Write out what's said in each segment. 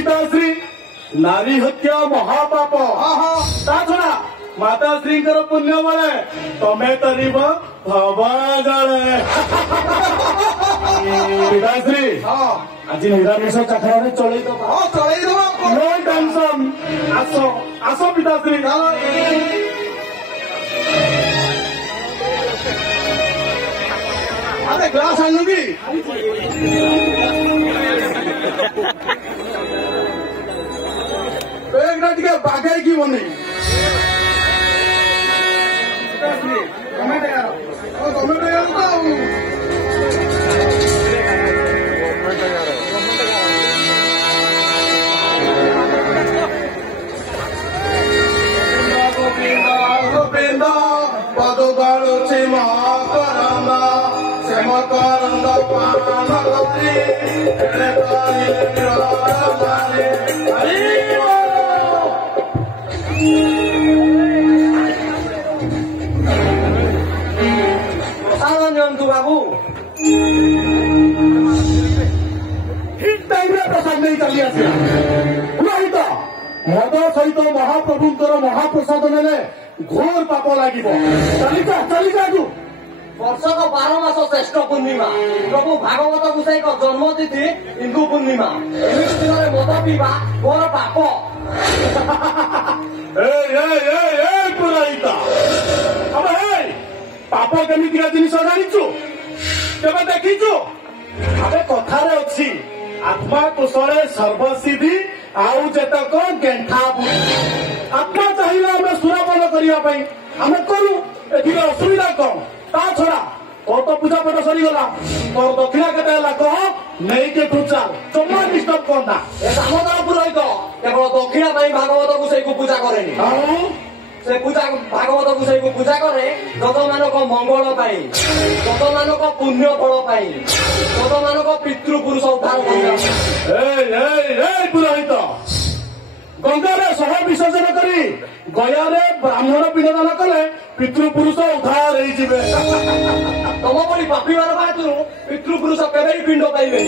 पिताश्री नारी हत्या महापाप ता छड़ा माताश्री पुण्य बड़े तमें तर भवाजले पिताश्री आज निरामिष चाखरा चल नो टेंशन आस आस पिताश्री अरे ग्लास आणुगी बेगना टिके बागाई की बनी गोविंदा पदगाड़ो से महाकरंदा सेमकरंदा पानगति बाबू ठीक टाइम प्रसाद नहीं चली आस पुरोहित मद सहित महाप्रभुंर महाप्रसाद ने घोर पाप लगे चलिका चलिका वर्षक 12 मास श्रेष्ठ पूर्णिमा प्रभु भागवत गोसाई जन्मतिथि हिंदू पूर्णिमा मद पीवा घोर पाप पुरोहित पाप केमितिका जिनिस जानिचु केबे देखिचु आबे कथारे अछि आत्मा कुशले सर्वसिद्धि आउ जेतक गेंठा बुद्धि आत्मा चाहिए आमे सुरापन करिया पई आमे करू एथि असुविधा कम ता छड़ा तो पूजा पाठ सरी गला तोर दक्षिणा केते हला कह नै के तुचा जम्मा डिस्टर्ब करना ए दामोदर पुरोहित केवल दक्षिणा पई भागवत गोसाई को पूजा करेनी से पूजा भागवत गोसाई को पूजा करे जत मानक मंगल पाई जत मानक पुण्य फल पाई जत मानक पितृपुरुष उद्धार पुरोहित गंगारे सह विसर्जन करी गयारे ब्राह्मण पिंडदान कले पितृपुरुष उद्धार तम बड़ी पापी मान बातरू पितृपुरुष केवे पिंड पाइबे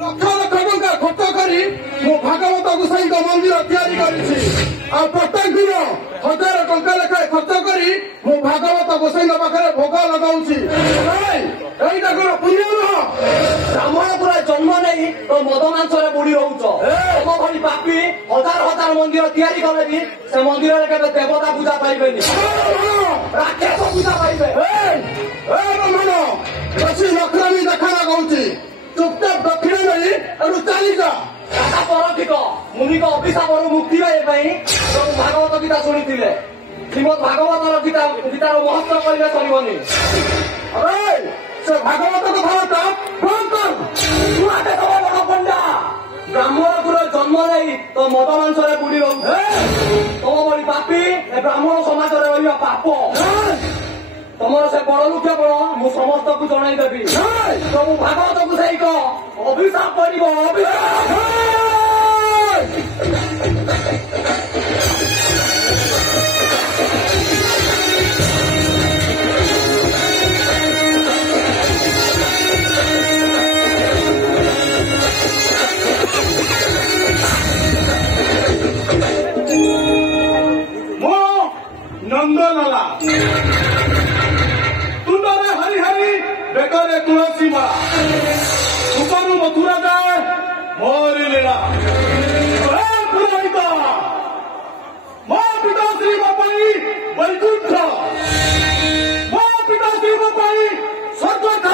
लक्ष लक्ष टंका खर्च करी मो भागवत गोसाई मंदिर तैयारी करी प्रत्येक दिन 1000 टंका लेखा खर्च करी मो भागवत गोसाई पाखे भोग लगाऊँगी एईटा कौन पुण्य नुह ब्राह्मण पूरा जन्म नहीं तो मद मांसरे बुड़ी रोच तुम भली पापी 1000 मंदिर तैयारी कले भी से मंदिर के देवता पूजा पाइबे राक्षस पूजा पाइबे बेसी नखरामी देखा लगाऊँगी चुपचाप दक्षिण नहीं एनु चलीजा दादा परथिक मुनि को अभिशाप मुक्ति सब भागवत गीता शुणी श्रीमद भागवत गीतार महत्व कहले चलबनी अरे से भागवत कथा बंद कर बड़ पंडा ब्राह्मण पुर जन्म नहीं तो मद मांसरे बुड़ी तुम बड़ी पापी ब्राह्मण समाज रहा पाप तमर से बड़ लोक बड़ मु समस्त को जनईदेवी प्रभु भागवत गोसाई अभिशाप नंदनला तुंडरे हरि हरि बेकरे तुलसी माला सुपरु मथुरा जाए मोरी लीला पुरोहित मो पिताश्री बापाई वैकुंठ मो पिताश्री बापाई स्वर्ग